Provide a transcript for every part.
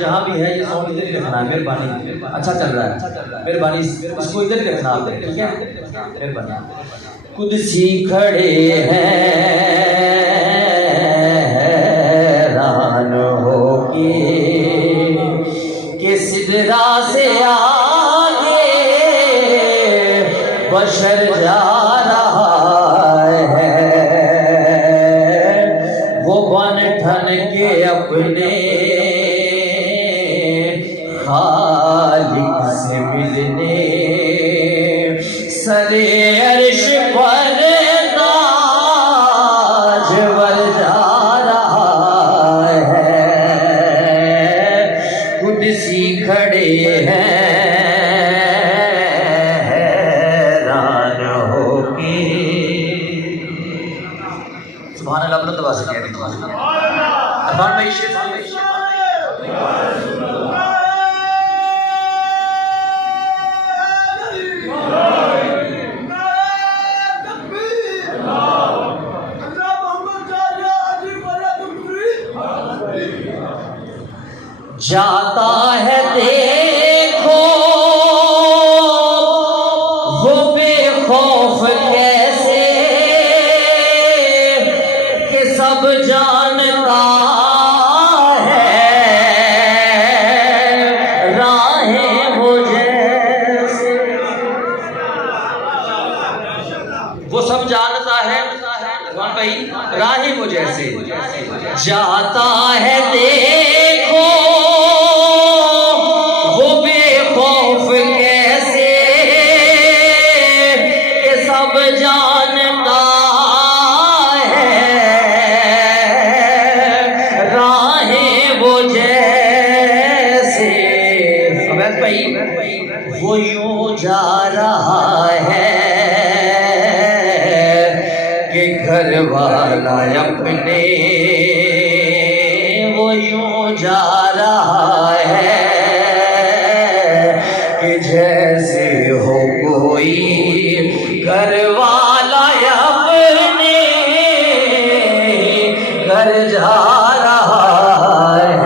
जहाँ भी है ये साउंड इधर ही रखना है, मेहरबानी। अच्छा चल रहा है, मेहरबानी इसको इधर ही रखना आप, ठीक है, मेहरबानी। खुद सी खड़े हैं हैरान हो के सिदरा से आगे बशर जा रहा है, वो बन ठन के अपने खालिक से मिलने सरे अर्श पर ताजवर जा रहा है। खुद सी खड़े हैं हैरान होके। सुभान अल्लाह बुलंद आवाज़ से कह रही अरफान भाई शेर जाता है देखो वो बेखौफ कैसे कि सब जानता है राहें वो जैसे, वो सब जानता है कौन भाई, राहें वो जैसे। जाता है देखो वो बेखौफ कैसे कि सब जानता है राहें वो जैसे। अवैध भाई वो यूं जा रहा है कि घर वाला अपने, वो यूं जा रहा है कि जैसे हो कोई घर वाला अपने घर जा रहा है।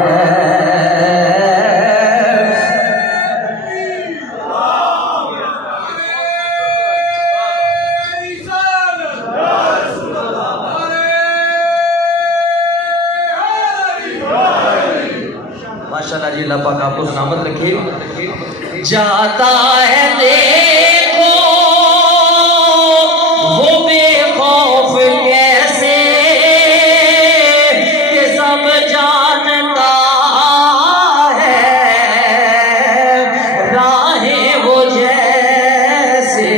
माशाअल्लाह जी, अल्लाह पाक आपको सलामत रखे। जाता है देखो वो बेखौफ कैसे कि सब जानता है राहें वो जैसे।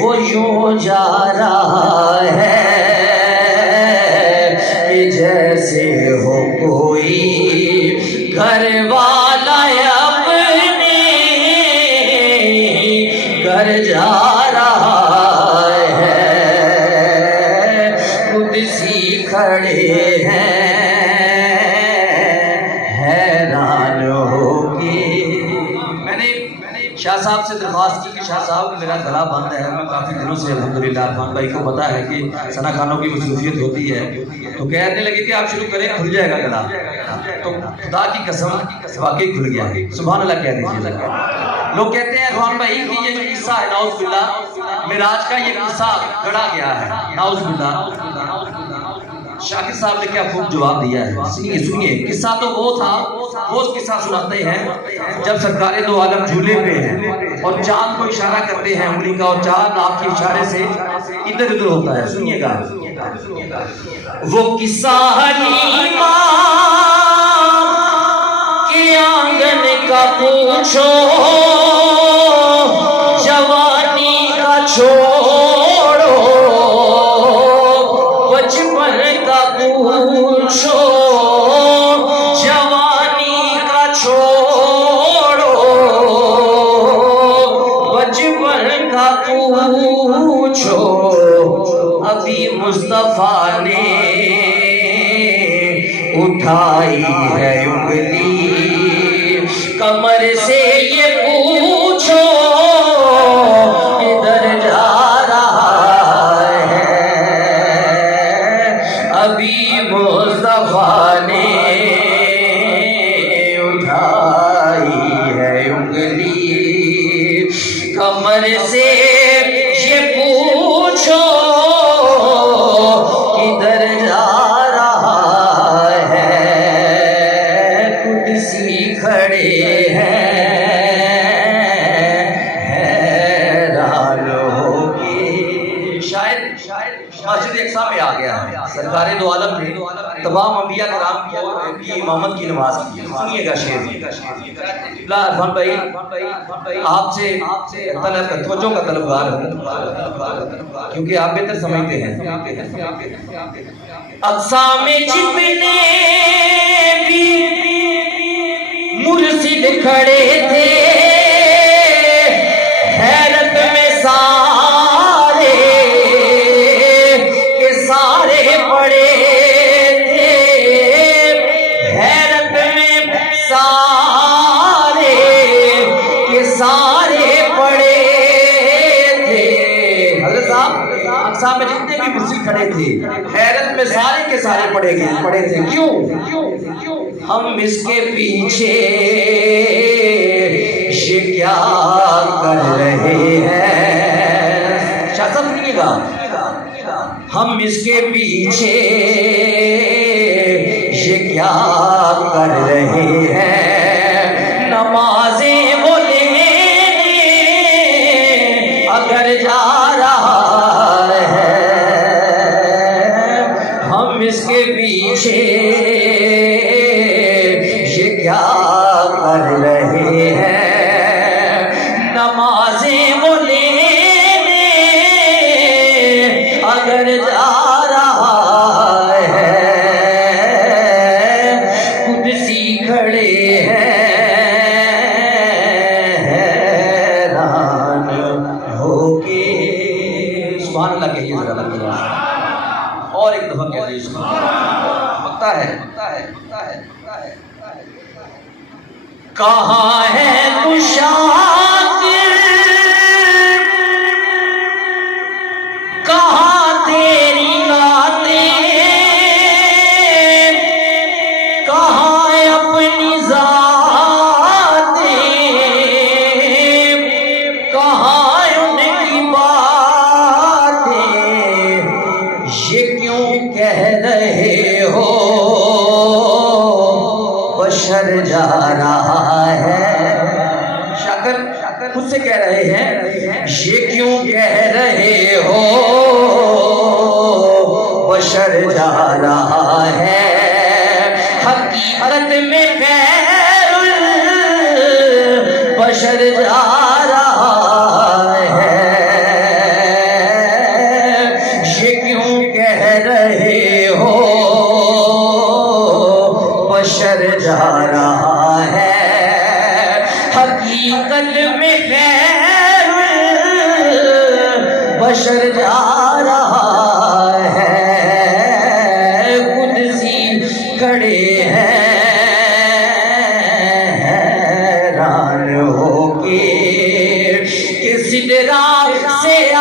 वो यूं जा रहा है कि जैसे हो कोई घर वाला अपने घर जा रहा है। खुद सी खड़े हैं हैरान होके। मैंने शाह साहब से दरख्वास्त की कि शाह साहब मेरा गला बंद है, मैं काफ़ी दिनों से अल्हम्दुलिल्लाह अरफान भाई को पता है कि सना खानों की मसरूफियत होती है, तो कहने लगे कि आप शुरू करें, खुल जाएगा गला। तो खुदा की कसम वाकई खुल गया। सुभान अल्लाह कह दीजिए। लोग कहते हैं अरफान भाई कि ये जो किस्सा है नाउज़ बिल्लाह मिराज का, ये किस्सा गढ़ा गया है, नाउज़ बिल्लाह। शाकिर साहब ने क्या खूब जवाब दिया है, सुनिए सुनिए। किस्सा तो वो था, वो किस्सा सुनाते हैं जब सरकारे दो आलम झूले पे हैं और चांद को इशारा करते हैं उंगली का, और चांद आपके इशारे से इधर उधर होता है। सुनिएगा वो किस्सा हलीमा के आंगन का पूछो, जवानी का छोड़ो, बचपन का पूछो, जवानी का छोड़ो, बचपन का पूछो। अभी मुस्तफा ने उठाई है उंगली कमर से, ये पूछो किधर जा रहा है। अभी मुस्तफा ने सरकार दो आलम ने तमाम अंबिया कराम की इमामत की नमाज की। सुनिएगा शेर इरफान भाई, आपसे तवज्जो का तलबगार हूँ क्योंकि आप बेहतर समझते हैं। अक्सा में जितने भी मुर्शिद खड़े थे, हैरत में सारे के सारे पड़े थे, हैरत में सारे के सारे पड़े थे। हज़रत साहब अक्सा में जितने भी मुर्शिद खड़े थे, हैरत में सारे के सारे पड़े थे। क्यों? हम इसके पीछे ये क्या कर रहे हैं? शाह सुनिएगा, हम इसके पीछे ये क्या कर रहे हैं? नमाज़ें वो लेने अगर जा रहा है, हम इसके पीछे ये क्या कर रहे हैं? नमाज़ें वो लेने अगर जा रहा है, कुदसी खड़े हैं हैरान होके। सुभान अल्लाह कहिए जरा अल्लाह, और एक दफा कह दीजिए पता है कहाँ है तू शाकिर, कहाँ तेरी नातें, कहाँ अपनी ज़ातें, कहाँ उनकी बातें, ये क्यों कह रहे हो बशर जा रहा है? शाकर खुद से कह रहे हैं, ये क्यों कह रहे हो बशर जा रहा है? हकीकत में खैरुल बशर जा रहा है। ये क्यों कह रहे हो बशर जा रहा है? हकीकत में खैरुल बशर जा रहा है। कुदसी खड़े हैं हैरान होके कि सिदरा से आ